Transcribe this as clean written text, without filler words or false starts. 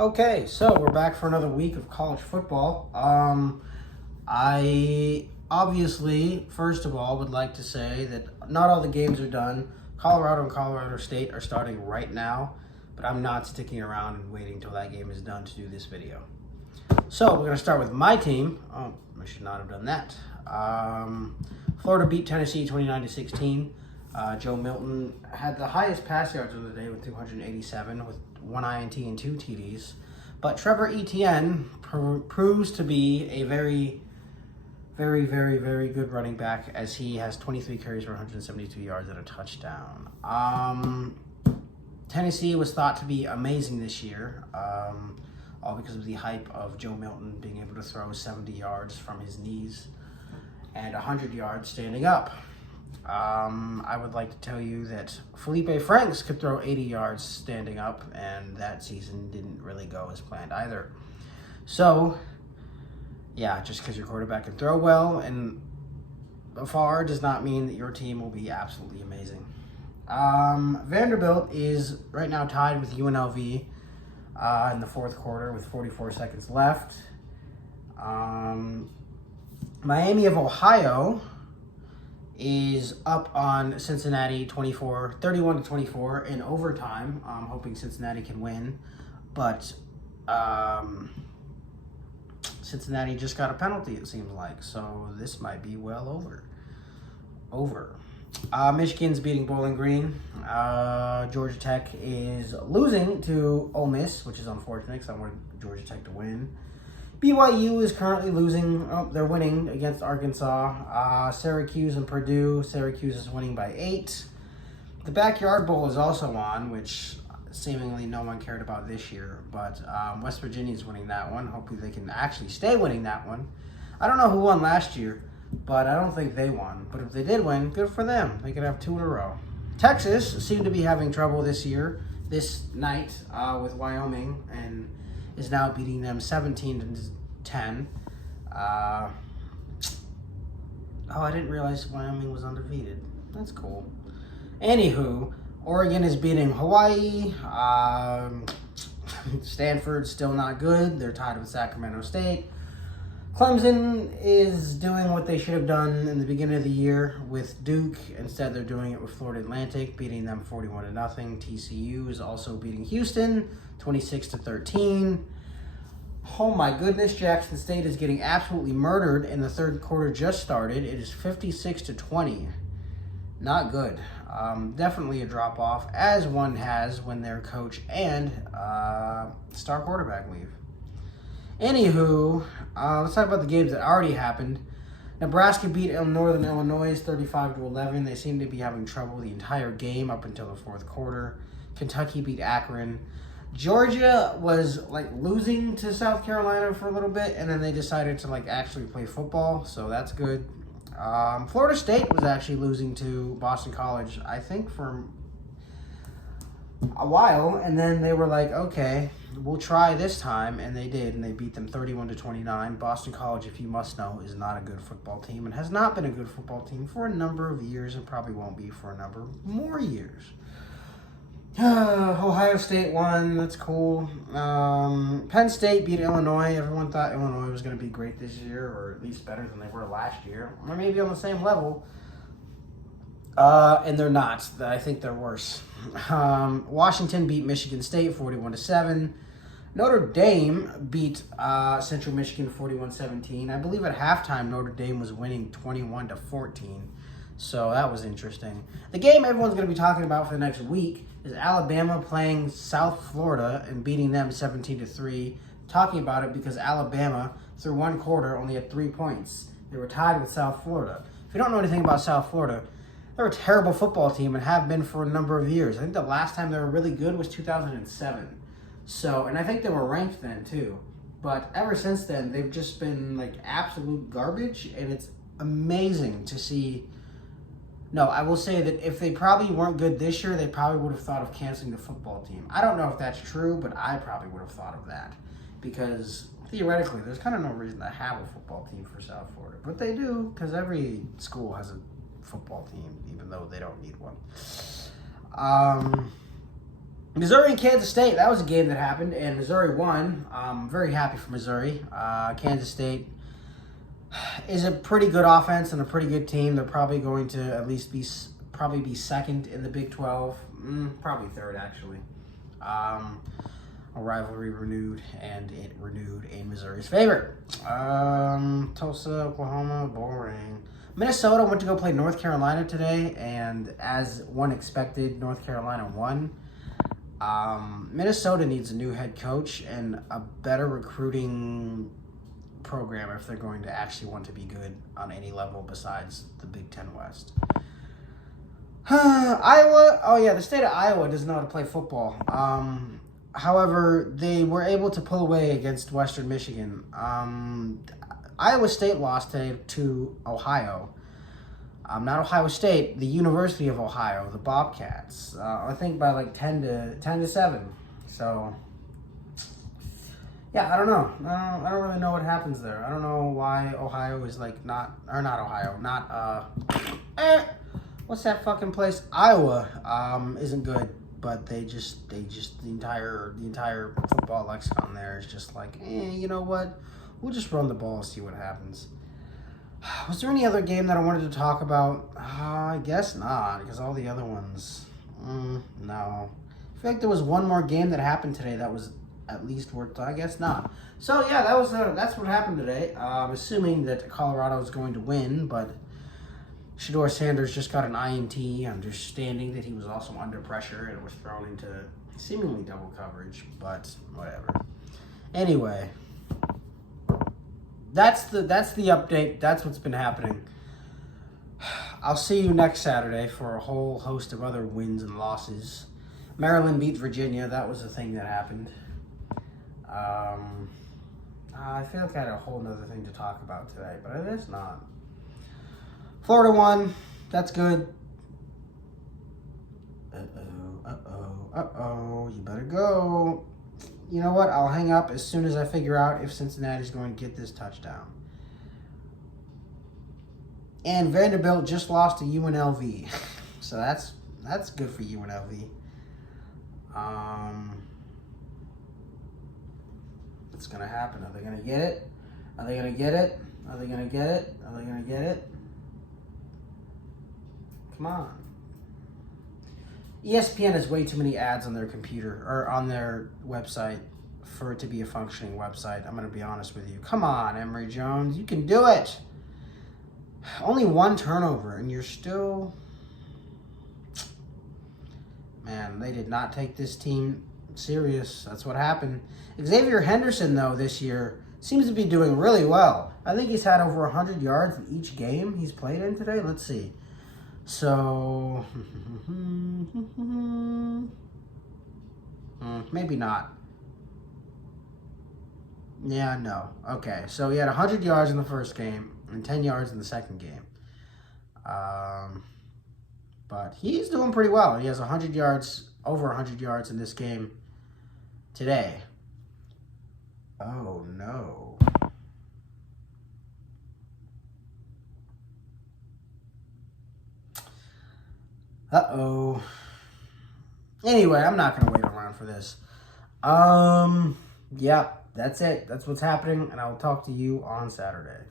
Okay, so we're back for another week of college football. I obviously, first of all, would like to say that not all the games are done. Colorado and Colorado State are starting right now, but I'm not sticking around and waiting until that game is done to do this video. So we're going to start with my team. Oh, I should not have done that. Florida beat Tennessee 29-16. Joe Milton had the highest pass yards of the day with 287 with 1 INT and 2 TDs. But Trevor Etienne proves to be a very good running back as he has 23 carries for 172 yards and a touchdown. Tennessee was thought to be amazing this year, all because of the hype of Joe Milton being able to throw 70 yards from his knees and 100 yards standing up. I would like to tell you that Felipe Franks could throw 80 yards standing up, and that season didn't really go as planned either. So, yeah, just because your quarterback can throw well and far does not mean that your team will be absolutely amazing. Vanderbilt is right now tied with UNLV in the fourth quarter with 44 seconds left. Miami of Ohio is up on Cincinnati 31-24 in overtime. I'm hoping Cincinnati can win, but Cincinnati just got a penalty, it seems like, so this might be well over. Michigan's beating Bowling Green. Georgia Tech is losing to Ole Miss, which is unfortunate because I wanted Georgia Tech to win. BYU is currently losing. Oh, they're winning against Arkansas. Syracuse and Purdue. Syracuse is winning by 8. The Backyard Bowl is also on, which seemingly no one cared about this year. But West Virginia is winning that one. Hopefully they can actually stay winning that one. I don't know who won last year, but I don't think they won. But if they did win, good for them. They could have 2 in a row. Texas seemed to be having trouble this night with Wyoming, and is now beating them 17-10. I didn't realize Wyoming was undefeated. That's cool. Anywho, Oregon is beating Hawaii. Stanford's still not good. They're tied with Sacramento State. Clemson is doing what they should have done in the beginning of the year with Duke. Instead, they're doing it with Florida Atlantic, beating them 41-0. TCU is also beating Houston 26-13. Oh my goodness, Jackson State is getting absolutely murdered, and the third quarter just started. It is 56-20. Not good. Definitely a drop-off, as one has when their coach and star quarterback leave. Anywho, let's talk about the games that already happened. Nebraska beat Northern Illinois 35-11. They seem to be having trouble the entire game up until the fourth quarter. Kentucky beat Akron. Georgia was losing to South Carolina for a little bit, and then they decided to actually play football, so that's good. Florida State was actually losing to Boston College, I think, for a while, and then they were like, okay, we'll try this time, and they did, and they beat them 31-29. Boston College, if you must know, is not a good football team and has not been a good football team for a number of years and probably won't be for a number more years. Ohio State won. That's cool. Penn State beat Illinois. Everyone thought Illinois was going to be great this year, or at least better than they were last year, or maybe on the same level. And they're not. I think they're worse. Washington beat Michigan State 41-7. Notre Dame beat Central Michigan 41-17. I believe at halftime Notre Dame was winning 21-14. So that was interesting. The game everyone's going to be talking about for the next week is Alabama playing South Florida and beating them 17-3. Talking about it because Alabama, through one quarter, only had 3 points. They were tied with South Florida. If you don't know anything about South Florida, they're a terrible football team and have been for a number of years. I think the last time they were really good was 2007. So, and I think they were ranked then too. But ever since then, they've just been absolute garbage, and it's amazing to see. No, I will say that if they probably weren't good this year, they probably would have thought of canceling the football team. I don't know if that's true, but I probably would have thought of that. Because theoretically, there's kind of no reason to have a football team for South Florida. But they do, because every school has a football team, even though they don't need one. Missouri and Kansas State, that was a game that happened, and Missouri won. I'm very happy for Missouri. Kansas State is a pretty good offense and a pretty good team. They're probably going to at least be second in the Big 12, probably third actually. A rivalry renewed, and it renewed in Missouri's favor. Tulsa, Oklahoma, boring. Minnesota went to go play North Carolina today, and as one expected, North Carolina won. Minnesota needs a new head coach and a better recruiting program if they're going to actually want to be good on any level besides the Big Ten West. Iowa, oh yeah, the state of Iowa doesn't know how to play football. However, they were able to pull away against Western Michigan. Iowa State lost today to Ohio. Not Ohio State, the University of Ohio, the Bobcats. I think by like 10 to 7. So, yeah, I don't know. I don't really know what happens there. I don't know why Ohio is like what's that fucking place? Iowa isn't good, but the entire football lexicon there is just like, you know what? We'll just run the ball and see what happens. Was there any other game that I wanted to talk about? I guess not, because all the other ones, no. I feel like there was one more game that happened today that was at least worth. I guess not. So yeah, that's what happened today. Assuming that Colorado is going to win, but Shedeur Sanders just got an INT, understanding that he was also under pressure and was thrown into seemingly double coverage, but whatever. Anyway. That's the update. That's what's been happening. I'll see you next Saturday for a whole host of other wins and losses. Maryland beat Virginia. That was a thing that happened. I feel like I had a whole other thing to talk about today, but it is not. Florida won. That's good. You better go. You know what? I'll hang up as soon as I figure out if Cincinnati's going to get this touchdown. And Vanderbilt just lost to UNLV. So that's good for UNLV. It's going to happen. Are they going to get it? Are they going to get it? Are they going to get it? Are they going to get it? Come on. ESPN has way too many ads on their computer or on their website for it to be a functioning website. I'm going to be honest with you. Come on, Emory Jones. You can do it. Only one turnover, and you're still... Man, they did not take this team serious. That's what happened. Xavier Henderson, though, this year seems to be doing really well. I think he's had over 100 yards in each game he's played in today. Let's see. So, maybe not. Yeah, no. Okay, so he had 100 yards in the first game and 10 yards in the second game. But he's doing pretty well. He has 100 yards, over 100 yards in this game today. Oh, no. Uh-oh. Anyway, I'm not going to wait around for this. Yeah, that's it. That's what's happening, and I will talk to you on Saturday.